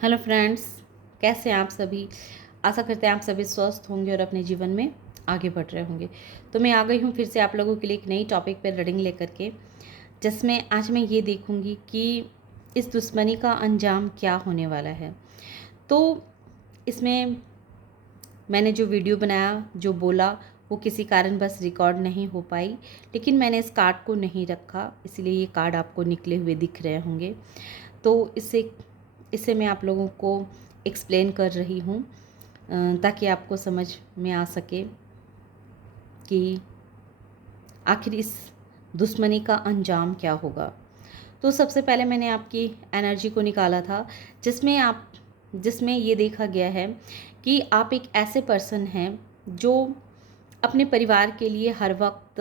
Hello friends, कैसे हैं आप सभी। आशा करते हैं आप सभी स्वस्थ होंगे और अपने जीवन में आगे बढ़ रहे होंगे। तो मैं आ गई हूँ फिर से आप लोगों के लिए एक नई टॉपिक पर रीडिंग लेकर के, जिसमें आज मैं ये देखूँगी कि इस दुश्मनी का अंजाम क्या होने वाला है। तो इसमें मैंने जो वीडियो बनाया, जो बोला, वो किसी कारण बस रिकॉर्ड नहीं हो पाई, लेकिन मैंने इस कार्ड को नहीं रखा, इसलिए ये कार्ड आपको निकले हुए दिख रहे होंगे। तो इससे मैं आप लोगों को एक्सप्लेन कर रही हूँ ताकि आपको समझ में आ सके कि आखिर इस दुश्मनी का अंजाम क्या होगा। तो सबसे पहले मैंने आपकी एनर्जी को निकाला था, जिसमें ये देखा गया है कि आप एक ऐसे पर्सन हैं जो अपने परिवार के लिए हर वक्त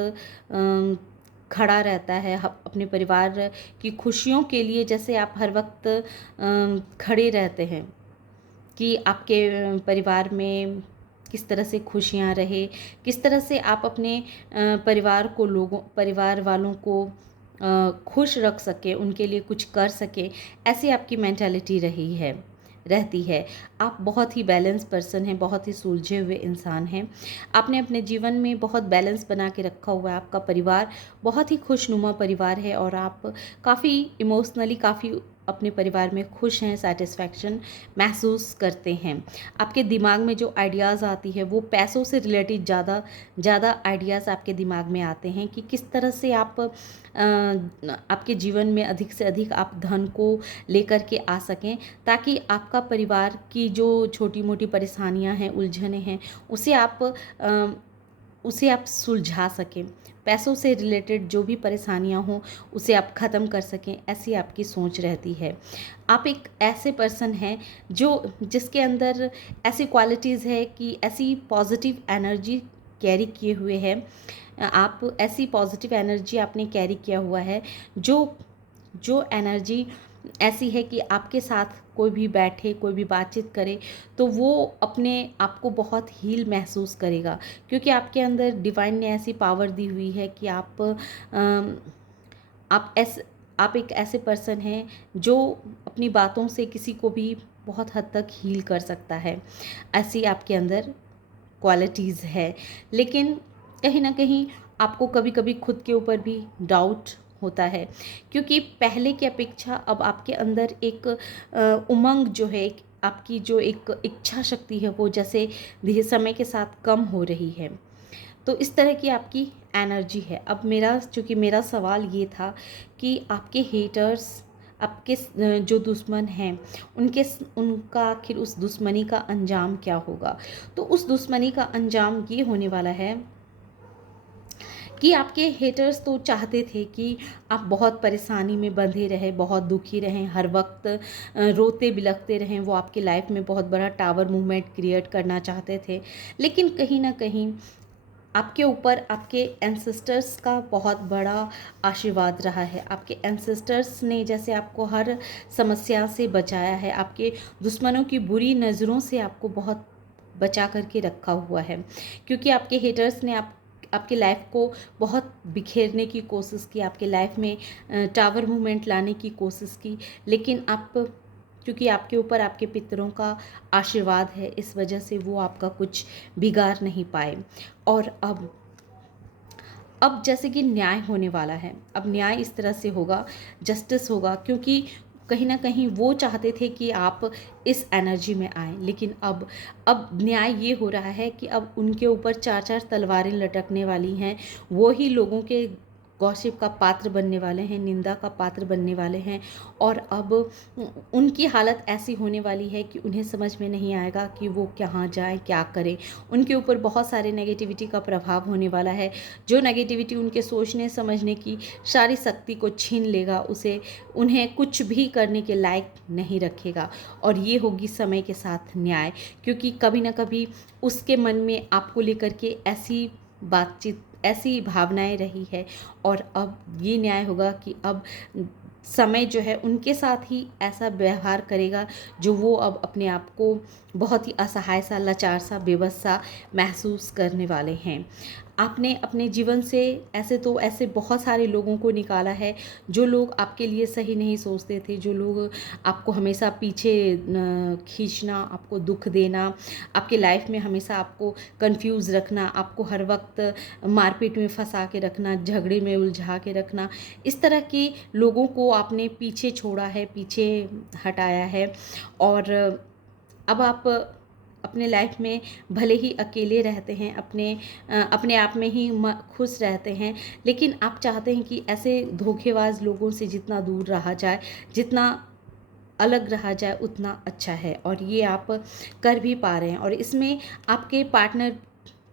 खड़ा रहता है। अपने परिवार की खुशियों के लिए जैसे आप हर वक्त खड़े रहते हैं कि आपके परिवार में किस तरह से खुशियाँ रहे, किस तरह से आप अपने परिवार वालों को खुश रख सके, उनके लिए कुछ कर सके, ऐसी आपकी मेंटालिटी रहती है। आप बहुत ही बैलेंस पर्सन हैं, बहुत ही सुलझे हुए इंसान हैं। आपने अपने जीवन में बहुत बैलेंस बना के रखा हुआ है। आपका परिवार बहुत ही खुशनुमा परिवार है और आप काफ़ी इमोशनली काफ़ी अपने परिवार में खुश हैं, सेटिस्फैक्शन महसूस करते हैं। आपके दिमाग में जो आइडियाज़ आती है वो पैसों से रिलेटेड ज़्यादा आइडियाज़ आपके दिमाग में आते हैं कि किस तरह से आप आपके जीवन में अधिक से अधिक आप धन को लेकर के आ सकें, ताकि आपका परिवार की जो छोटी मोटी परेशानियां हैं, उलझनें हैं, उसे आप सुलझा सकें। पैसों से रिलेटेड जो भी परेशानियां हों उसे आप ख़त्म कर सकें, ऐसी आपकी सोच रहती है। आप एक ऐसे पर्सन हैं जिसके अंदर ऐसी क्वालिटीज़ है कि ऐसी पॉजिटिव एनर्जी कैरी किए हुए हैं। आप ऐसी पॉजिटिव एनर्जी आपने कैरी किया हुआ है जो जो एनर्जी ऐसी है कि आपके साथ कोई भी बैठे, कोई भी बातचीत करे तो वो अपने आप को बहुत हील महसूस करेगा, क्योंकि आपके अंदर डिवाइन ने ऐसी पावर दी हुई है कि आप ऐसे आप एक ऐसे पर्सन हैं जो अपनी बातों से किसी को भी बहुत हद तक हील कर सकता है। ऐसी आपके अंदर क्वालिटीज़ है। लेकिन कहीं ना कहीं आपको कभी कभी खुद के ऊपर भी डाउट होता है, क्योंकि पहले की अपेक्षा अब आपके अंदर एक उमंग जो है, आपकी जो एक इच्छा शक्ति है, वो जैसे धीरे समय के साथ कम हो रही है। तो इस तरह की आपकी एनर्जी है। अब चूँकि मेरा सवाल ये था कि आपके हेटर्स, आपके जो दुश्मन हैं, उनका आखिर उस दुश्मनी का अंजाम क्या होगा। तो उस दुश्मनी का अंजाम ये होने वाला है कि आपके हेटर्स तो चाहते थे कि आप बहुत परेशानी में बंधे रहें, बहुत दुखी रहें, हर वक्त रोते बिलखते रहें। वो आपकी लाइफ में बहुत बड़ा टावर मूवमेंट क्रिएट करना चाहते थे। लेकिन कहीं ना कहीं आपके ऊपर आपके एंसेस्टर्स का बहुत बड़ा आशीर्वाद रहा है। आपके एंसेस्टर्स ने जैसे आपको हर समस्या से बचाया है, आपके दुश्मनों की बुरी नज़रों से आपको बहुत बचा करके रखा हुआ है, क्योंकि आपके हेटर्स ने आपकी लाइफ को बहुत बिखेरने की कोशिश की, आपके लाइफ में टावर मूवमेंट लाने की कोशिश की। लेकिन क्योंकि आपके ऊपर आपके पितरों का आशीर्वाद है, इस वजह से वो आपका कुछ बिगाड़ नहीं पाए। और अब जैसे कि न्याय होने वाला है, अब न्याय इस तरह से होगा, जस्टिस होगा, क्योंकि कहीं ना कहीं वो चाहते थे कि आप इस एनर्जी में आए। लेकिन अब न्याय ये हो रहा है कि अब उनके ऊपर चार चार तलवारें लटकने वाली हैं। वो ही लोगों के गॉसिप का पात्र बनने वाले हैं, निंदा का पात्र बनने वाले हैं। और अब उनकी हालत ऐसी होने वाली है कि उन्हें समझ में नहीं आएगा कि वो कहाँ जाए, क्या करें। उनके ऊपर बहुत सारे नेगेटिविटी का प्रभाव होने वाला है, जो नेगेटिविटी उनके सोचने समझने की सारी शक्ति को छीन लेगा, उन्हें कुछ भी करने के लायक नहीं रखेगा। और ये होगी समय के साथ न्याय, क्योंकि कभी ना कभी उसके मन में आपको लेकर के ऐसी भावनाएं रही है। और अब ये न्याय होगा कि अब समय जो है उनके साथ ही ऐसा व्यवहार करेगा जो वो अब अपने आप को बहुत ही असहाय सा, लाचार सा, बेबस सा महसूस करने वाले हैं। आपने अपने जीवन से ऐसे बहुत सारे लोगों को निकाला है, जो लोग आपके लिए सही नहीं सोचते थे, जो लोग आपको हमेशा पीछे खींचना, आपको दुख देना, आपके लाइफ में हमेशा आपको कंफ्यूज रखना, आपको हर वक्त मारपीट में फंसा के रखना, झगड़े में उलझा के रखना, इस तरह के लोगों को आपने पीछे छोड़ा है, पीछे हटाया है। और अब आप अपने लाइफ में भले ही अकेले रहते हैं, अपने आप में ही खुश रहते हैं, लेकिन आप चाहते हैं कि ऐसे धोखेबाज लोगों से जितना दूर रहा जाए, जितना अलग रहा जाए, उतना अच्छा है। और ये आप कर भी पा रहे हैं, और इसमें आपके पार्टनर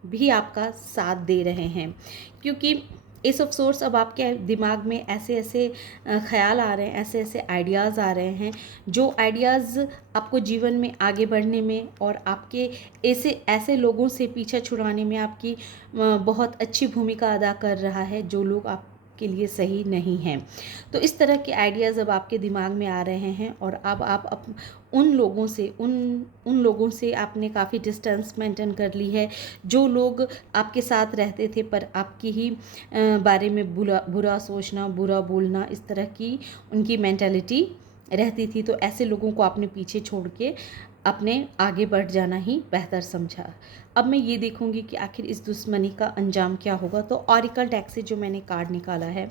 भी आपका साथ दे रहे हैं, क्योंकि एस ऑफ सोर्स अब आपके दिमाग में ऐसे ऐसे ख्याल आ रहे हैं, ऐसे ऐसे आइडियाज़ आ रहे हैं, जो आइडियाज़ आपको जीवन में आगे बढ़ने में और आपके ऐसे ऐसे लोगों से पीछा छुड़ाने में आपकी बहुत अच्छी भूमिका अदा कर रहा है, जो लोग आपके लिए सही नहीं हैं। तो इस तरह के आइडियाज़ अब आपके दिमाग में आ रहे हैं, और अब आप उन लोगों से आपने काफ़ी डिस्टेंस मेंटेन कर ली है, जो लोग आपके साथ रहते थे पर आपकी ही बारे में बुरा सोचना, बुरा बोलना, इस तरह की उनकी मेंटालिटी रहती थी। तो ऐसे लोगों को आपने पीछे छोड़ के अपने आगे बढ़ जाना ही बेहतर समझा। अब मैं ये देखूंगी कि आखिर इस दुश्मनी का अंजाम क्या होगा। तो ऑरिकल डेक से जो मैंने कार्ड निकाला है,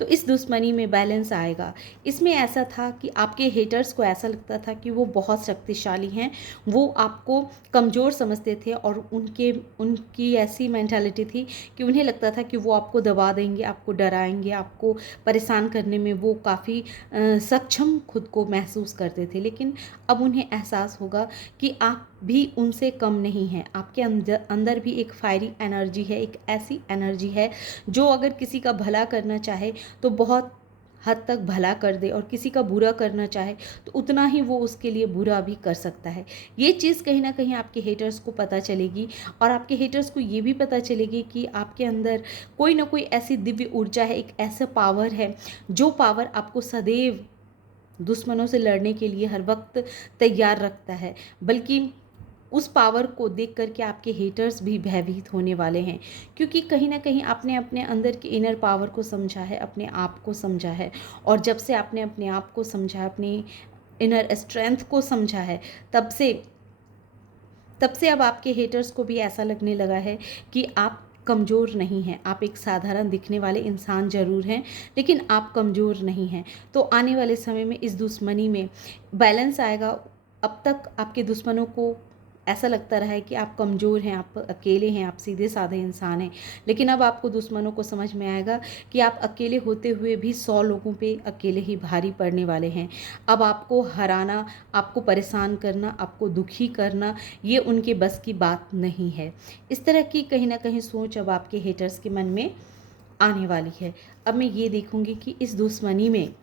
तो इस दुश्मनी में बैलेंस आएगा। इसमें ऐसा था कि आपके हेटर्स को ऐसा लगता था कि वो बहुत शक्तिशाली हैं, वो आपको कमज़ोर समझते थे, और उनकी ऐसी मेंटालिटी थी कि उन्हें लगता था कि वो आपको दबा देंगे, आपको डराएंगे, आपको परेशान करने में वो काफ़ी सक्षम खुद को महसूस करते थे। लेकिन अब उन्हें एहसास होगा कि आप भी उनसे कम नहीं हैं। आपके अंदर भी एक फायरी एनर्जी है, एक ऐसी एनर्जी है जो अगर किसी का भला करना चाहे तो बहुत हद तक भला कर दे, और किसी का बुरा करना चाहे तो उतना ही वो उसके लिए बुरा भी कर सकता है। ये चीज़ कहीं ना कहीं आपके हेटर्स को पता चलेगी, और आपके हेटर्स को ये भी पता चलेगी कि आपके अंदर कोई ना कोई ऐसी दिव्य ऊर्जा है, एक ऐसा पावर है, जो पावर आपको सदैव दुश्मनों से लड़ने के लिए हर वक्त तैयार रखता है। बल्कि उस पावर को देख करके आपके हेटर्स भी भयभीत होने वाले हैं, क्योंकि कहीं ना कहीं आपने अपने अंदर की इनर पावर को समझा है, अपने आप को समझा है। और जब से आपने अपने आप को समझा है, अपनी इनर स्ट्रेंथ को समझा है, तब से अब आपके हेटर्स को भी ऐसा लगने लगा है कि आप कमज़ोर नहीं हैं। आप एक साधारण दिखने वाले इंसान ज़रूर हैं, लेकिन आप कमज़ोर नहीं हैं। तो आने वाले समय में इस दुश्मनी में बैलेंस आएगा। अब तक आपके दुश्मनों को ऐसा लगता रहा है कि आप कमज़ोर हैं, आप अकेले हैं, आप सीधे साधे इंसान हैं, लेकिन अब आपको दुश्मनों को समझ में आएगा कि आप अकेले होते हुए भी 100 लोगों पे अकेले ही भारी पड़ने वाले हैं। अब आपको हराना, आपको परेशान करना, आपको दुखी करना, ये उनके बस की बात नहीं है। इस तरह की कहीं ना कहीं सोच अब आपके हेटर्स के मन में आने वाली है। अब मैं ये देखूंगी कि इस दुश्मनी में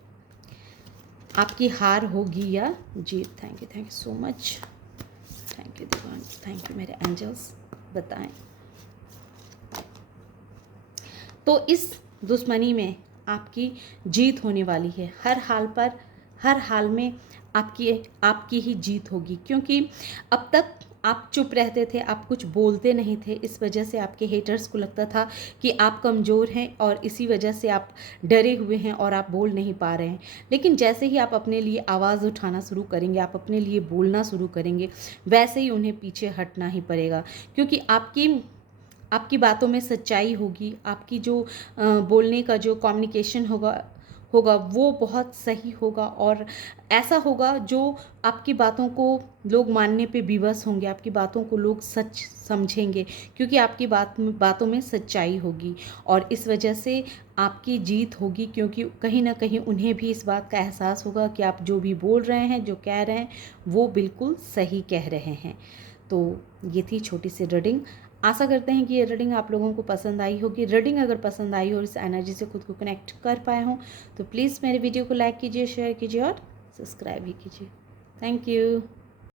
आपकी हार होगी या जीत। Thank you so much. Thank you divine, thank you मेरे एंजल्स, बताएं। तो इस दुश्मनी में आपकी जीत होने वाली है। हर हाल में आपकी ही जीत होगी, क्योंकि अब तक आप चुप रहते थे, आप कुछ बोलते नहीं थे। इस वजह से आपके हेटर्स को लगता था कि आप कमज़ोर हैं, और इसी वजह से आप डरे हुए हैं और आप बोल नहीं पा रहे हैं। लेकिन जैसे ही आप अपने लिए आवाज़ उठाना शुरू करेंगे, आप अपने लिए बोलना शुरू करेंगे, वैसे ही उन्हें पीछे हटना ही पड़ेगा, क्योंकि आपकी बातों में सच्चाई होगी। आपकी जो बोलने का जो कम्युनिकेशन होगा वो बहुत सही होगा, और ऐसा होगा जो आपकी बातों को लोग मानने पे विवश होंगे, आपकी बातों को लोग सच समझेंगे, क्योंकि आपकी बातों में सच्चाई होगी। और इस वजह से आपकी जीत होगी, क्योंकि कहीं ना कहीं उन्हें भी इस बात का एहसास होगा कि आप जो भी बोल रहे हैं, जो कह रहे हैं, वो बिल्कुल सही कह रहे हैं। तो ये थी छोटी सी रीडिंग। आशा करते हैं कि ये रीडिंग आप लोगों को पसंद आई होगी। रीडिंग अगर पसंद आई हो और इस एनर्जी से खुद को कनेक्ट कर पाए हों तो प्लीज़ मेरे वीडियो को लाइक कीजिए, शेयर कीजिए और सब्सक्राइब भी कीजिए। Thank you.